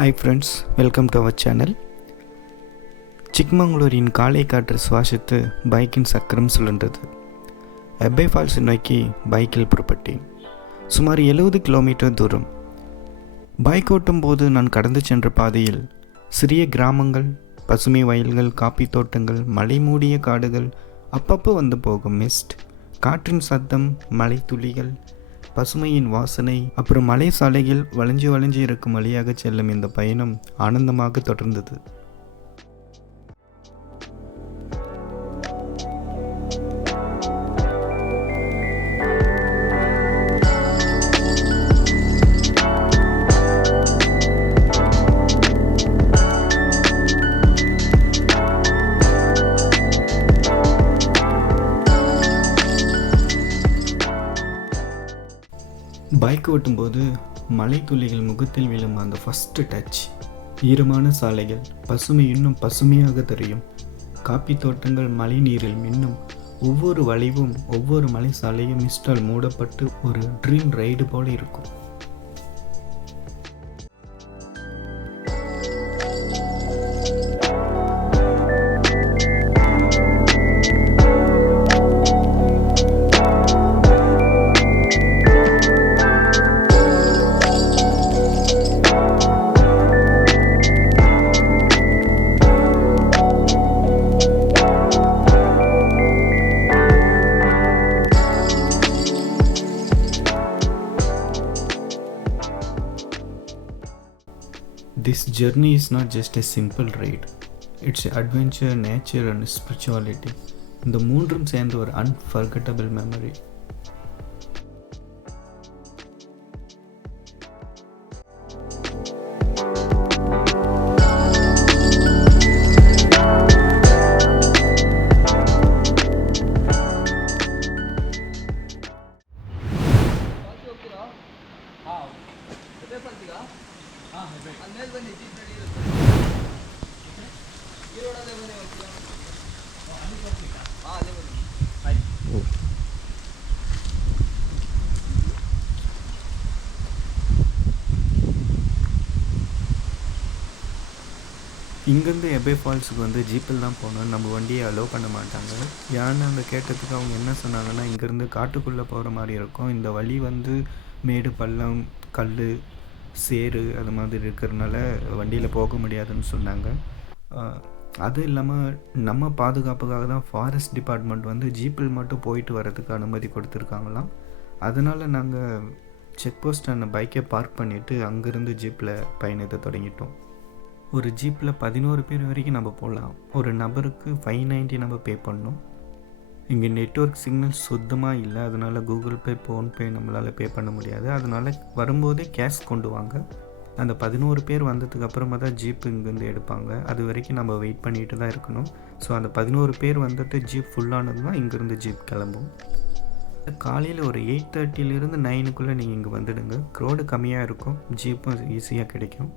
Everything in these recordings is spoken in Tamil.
Hi friends, welcome to our channel. சிக்மங்களூரின் காலை காற்று சுவாசித்து பைக்கின் சக்கரம் சுழன்றது. ஹெப்பே ஃபால்ஸ் நோக்கி பைக்கில் புறப்பட்டேன். சுமார் 70 கிலோமீட்டர் தூரம். பைக் ஓட்டும் போது நான் கடந்து சென்ற பாதையில் சிறிய கிராமங்கள், பசுமை வயல்கள், காப்பி தோட்டங்கள், மலை மூடிய காடுகள், அப்பப்போ வந்து போகும் மிஸ்ட், காற்றின் சத்தம், மலை துளிகள், பசுமையின் வாசனை, அப்புறம் மலை சாலைகள் வளைஞ்சு இருக்கும் வழியாக செல்லும் இந்த பயணம் ஆனந்தமாக தொடர்ந்தது. பைக் ஓட்டும்போது மலை துளிகள் முகத்தில் விழும் அந்த ஃபஸ்ட்டு டச், ஈரமான சாலைகள், பசுமை இன்னும் பசுமையாக தெரியும், காப்பி தோட்டங்கள் மழை நீரில் மின்னும், ஒவ்வொரு வளைவும் ஒவ்வொரு மலை சாலையும் மிஸ்டால் மூடப்பட்டு ஒரு ட்ரீம் ரைடு போல இருக்கும். This journey is not just a simple ride. It's adventure, nature and spirituality. இந்த மூன்றும் சேர்ந்த ஒரு unforgettable memory. இங்கேருந்து ஹெப்பே ஃபால்ஸுக்கு வந்து ஜீப்பில் தான் போகணும், நம்ம வண்டியை அலோவ் பண்ண மாட்டாங்க. ஏன்னு அங்கே கேட்டதுக்கு அவங்க என்ன சொன்னாங்கன்னா, இங்கேருந்து காட்டுக்குள்ளே போகிற மாதிரி இருக்கும், இந்த வழி வந்து மேடு பள்ளம், கல், சேறு அது மாதிரி இருக்கிறதுனால வண்டியில் போக முடியாதுன்னு சொன்னாங்க. அது இல்லாமல் நம்ம பாதுகாப்புக்காக தான் ஃபாரஸ்ட் டிபார்ட்மெண்ட் வந்து ஜீப்பில் மட்டும் போயிட்டு வரதுக்கு அனுமதி கொடுத்துருக்காங்களாம். அதனால் நாங்கள் செக் போஸ்ட் அந்த பைக்கை பார்க் பண்ணிவிட்டு அங்கேருந்து ஜீப்பில் பயணத்தை தொடங்கிட்டோம். ஒரு ஜீப்பில் 11 பேர் வரைக்கும் நம்ம போகலாம். ஒரு நபருக்கு 590 நம்ம பே பண்ணோம். இங்கே நெட்வொர்க் சிக்னல் சுத்தமாக இல்லை, அதனால் கூகுள் பே, ஃபோன்பே நம்மளால் பே பண்ண முடியாது. அதனால் வரும்போதே கேஷ் கொண்டு வாங்க. அந்த 11 பேர் வந்ததுக்கு அப்புறமா தான் ஜீப் இங்கேருந்து எடுப்பாங்க. அது வரைக்கும் நம்ம வெயிட் பண்ணிட்டு தான் இருக்கணும். ஸோ அந்த 11 பேர் வந்துட்டு ஜீப் ஃபுல்லானது தான் இங்கேருந்து ஜீப் கிளம்பும். காலையில் ஒரு 8:30 9 நீங்கள் இங்கே வந்துடுங்க. க்ரௌடு கம்மியாக இருக்கும், ஜீப்பும் ஈஸியாக கிடைக்கும்.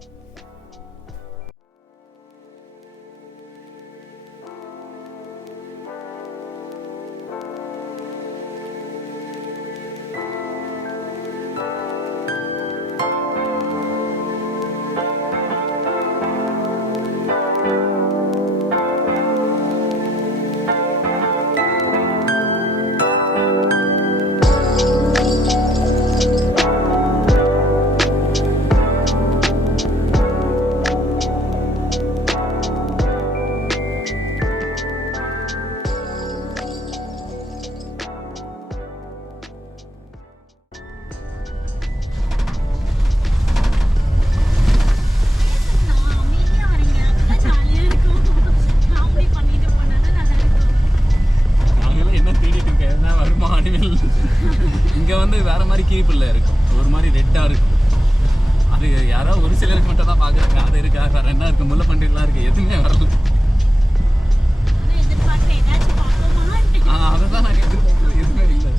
இங்கே வந்து வேறு மாதிரி கீப்பில் இருக்கும், ஒரு மாதிரி ரெட்டாக இருக்கும். அது யாரோ ஒரு சிலருக்கு மட்டும் தான் பார்க்குறாங்க. அது இருக்கா, வேறு என்ன இருக்குது, முல்லை பண்டிகைலாம் இருக்குது, எதுவுமே வரல. அதை தான் நாங்கள் எதிர்பார்க்குறது, எதுவுமே இல்லை.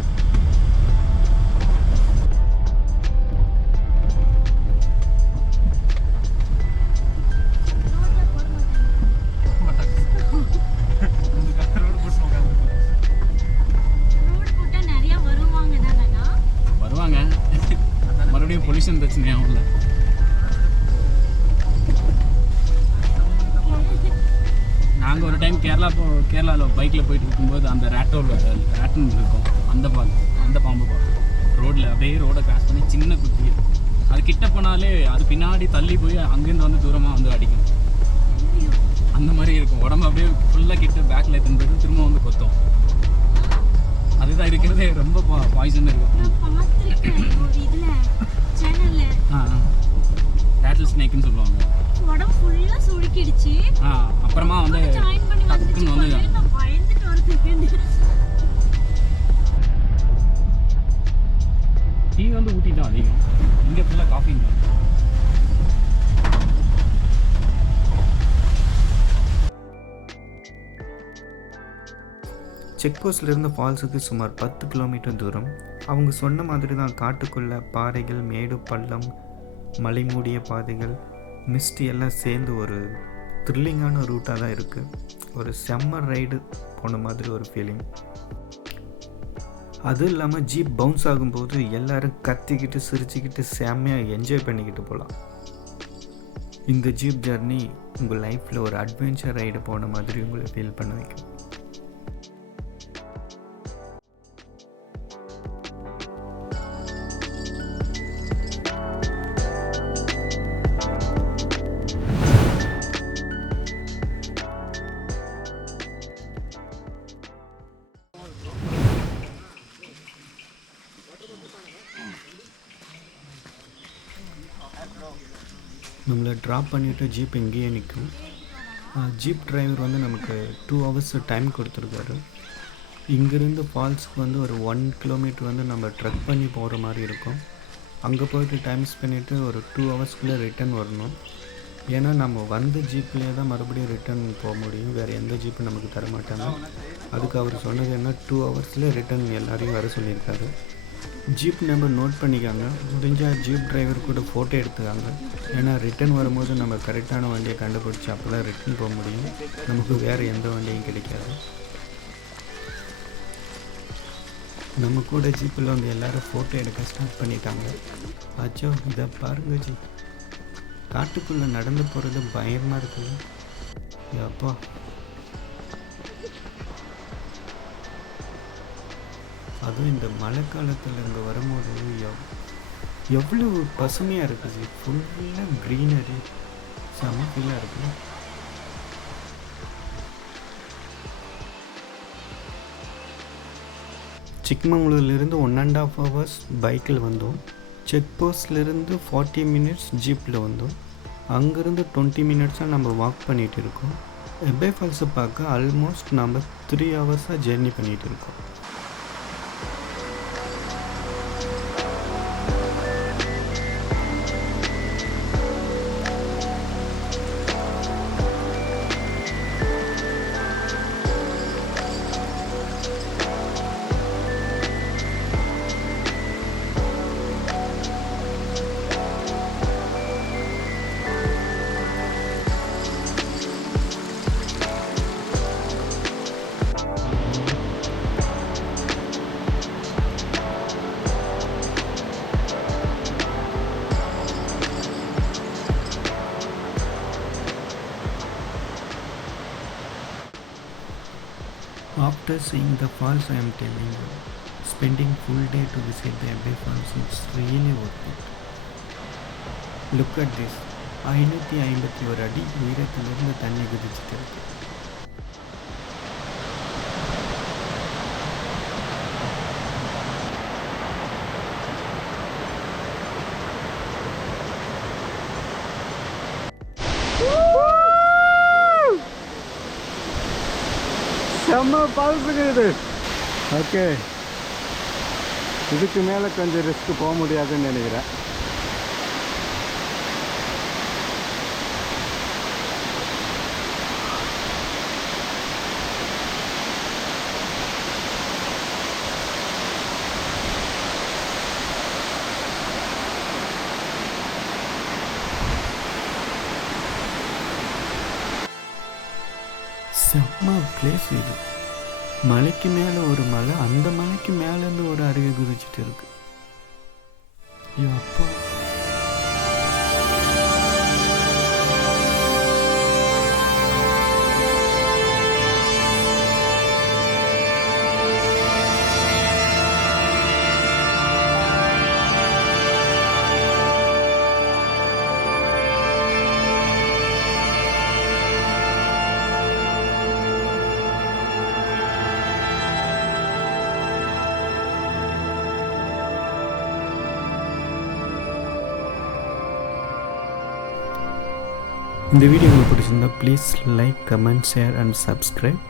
பொல்யூஷன் பிரச்சனையாகும் இல்லை. நாங்கள் ஒரு டைம் கேரளாவில் பைக்கில் போயிட்டு இருக்கும்போது அந்த ரேட்டன் இருக்கும், அந்த பாம்பு பார்த்தோம் ரோட்டில். அப்படியே ரோடை கிராஸ் பண்ணி சின்ன குத்தி, அது கிட்ட போனாலே அது பின்னாடி தள்ளி போய் அங்கேருந்து வந்து தூரமாக வந்து அடிக்கும். அந்த மாதிரி இருக்கும். உடம்பு அப்படியே ஃபுல்லாக கிட்ட பேக்கில் எடுத்துன்னு திரும்ப வந்து கொத்தும். அதுதான் இருக்கிறதே ரொம்ப பாய்சன் இருக்கும். ரேட்டில் ஸ்னேக்குன்னு சொல்லுவாங்க. உடம்பு ஃபுல்லா சுளுக்கிடுச்சு. அப்புறமா வந்து டக்குன்னு வந்து பயந்துட்டு ஒரு செகண்ட். டீ வந்து ஊட்டி தான் அதிகம், இங்கே ஃபுல்லாக காஃபி தான். செக் போஸ்ட்லேருந்து ஃபால்ஸுக்கு சுமார் 10 கிலோமீட்டர் தூரம். அவங்க சொன்ன மாதிரி தான் காட்டுக்குள்ளே பாறைகள், மேடு, பள்ளம், மலை மூடிய பாதைகள், மிஸ்ட் எல்லாம் சேர்ந்து ஒரு த்ரில்லிங்கான ரூட்டாக தான் இருக்குது. ஒரு செம்ம ரைடு போன மாதிரி ஒரு ஃபீலிங். அதுவும் இல்லாமல் ஜீப் பவுன்ஸ் ஆகும்போது எல்லோரும் கத்திக்கிட்டு சிரிச்சுக்கிட்டு செம்மையாக என்ஜாய் பண்ணிக்கிட்டு போகலாம். இந்த ஜீப் ஜர்னி உங்கள் லைஃப்பில் ஒரு அட்வென்ச்சர் ரைடு போன மாதிரி உங்களை ஃபீல் பண்ண வைக்கும். நம்மளை ட்ராப் பண்ணிவிட்டு ஜீப் எங்கேயே நிற்கும். ஜீப் டிரைவர் வந்து நமக்கு 2 hours டைம் கொடுத்துருக்காரு. இங்கேருந்து ஃபால்ஸுக்கு வந்து ஒரு 1 கிலோமீட்டர் வந்து நம்ம ட்ரெக் பண்ணி போகிற மாதிரி இருக்கும். அங்கே போய்ட்டு டைம் பண்ணிவிட்டு ஒரு 2 hours ரிட்டர்ன் வரணும். ஏன்னா நம்ம வந்து ஜீப்லேயே தான் மறுபடியும் ரிட்டர்ன் போக முடியும், வேறு எந்த ஜீப்பும் நமக்கு தர மாட்டாங்க. அதுக்கு அவர் சொன்னது என்ன, 2 hours ரிட்டர்ன் எல்லாரையும் வர சொல்லியிருக்காரு. ஜீப் நம்பர் நோட் பண்ணிக்காங்க. முடிஞ்சால் ஜீப் டிரைவர் கூட ஃபோட்டோ எடுத்துக்காங்க. ஏன்னா ரிட்டன் வரும்போது நம்ம கரெக்டான வண்டியை கண்டுபிடிச்சி அப்போ தான் ரிட்டன் போக முடியும், நமக்கு வேறு எந்த வண்டியும் கிடைக்காது. நம்ம கூட ஜீப்பில் வந்து எல்லோரும் ஃபோட்டோ எடுக்க ஸ்டார்ட் பண்ணிட்டாங்க. ஆச்சோ இதை பாருங்க ஜி, காட்டுக்குள்ளே நடந்து போகிறது பயமாக இருக்குது. அப்பா அதுவும் இந்த மழை காலத்தில் இங்கே வரும்போது எவ்வளோ பசுமையாக இருக்குது. ஃபுல்லாக க்ரீனரி, செம்ம ஃபீலாக இருக்குது. சிக்மங்களூர்லேருந்து 1.5 hours பைக்கில் வந்தோம். செக் போஸ்ட்லேருந்து 40 minutes ஜீப்பில் வந்தோம். அங்கேருந்து 20 minutes நம்ம வாக் பண்ணிகிட்டு இருக்கோம். ஹெப்பே ஃபால்ஸை பார்க்க ஆல்மோஸ்ட் நம்ம 3 hours ஜேர்னி பண்ணிகிட்டு இருக்கோம். After seeing the falls, I am telling you, spending full day to visit the Hebbe falls, it's really worth it. Look at this, 551 அடி உயரத்திலிருந்து தண்ணி குதிச்சுட்டு இருக்கு. செம்ம ஃபால்ஸுங்க இது. ஓகே, இதுக்கு மேலே கொஞ்சம் ரிஸ்க் போக முடியாதுன்னு நினைக்கிறேன். செம்ம பிளேஸ் இது. மலைக்கு மேலே ஒரு மலை, அந்த மலைக்கு மேலேருந்து ஒரு அருவி குதிச்சுட்டு இருக்கு. அப்பா இந்த வீடியோ உங்களுக்கு பிடிச்சிருந்தா please like, comment, share and subscribe.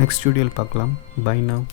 Next வீடியோவில் பார்க்கலாம். Bye now.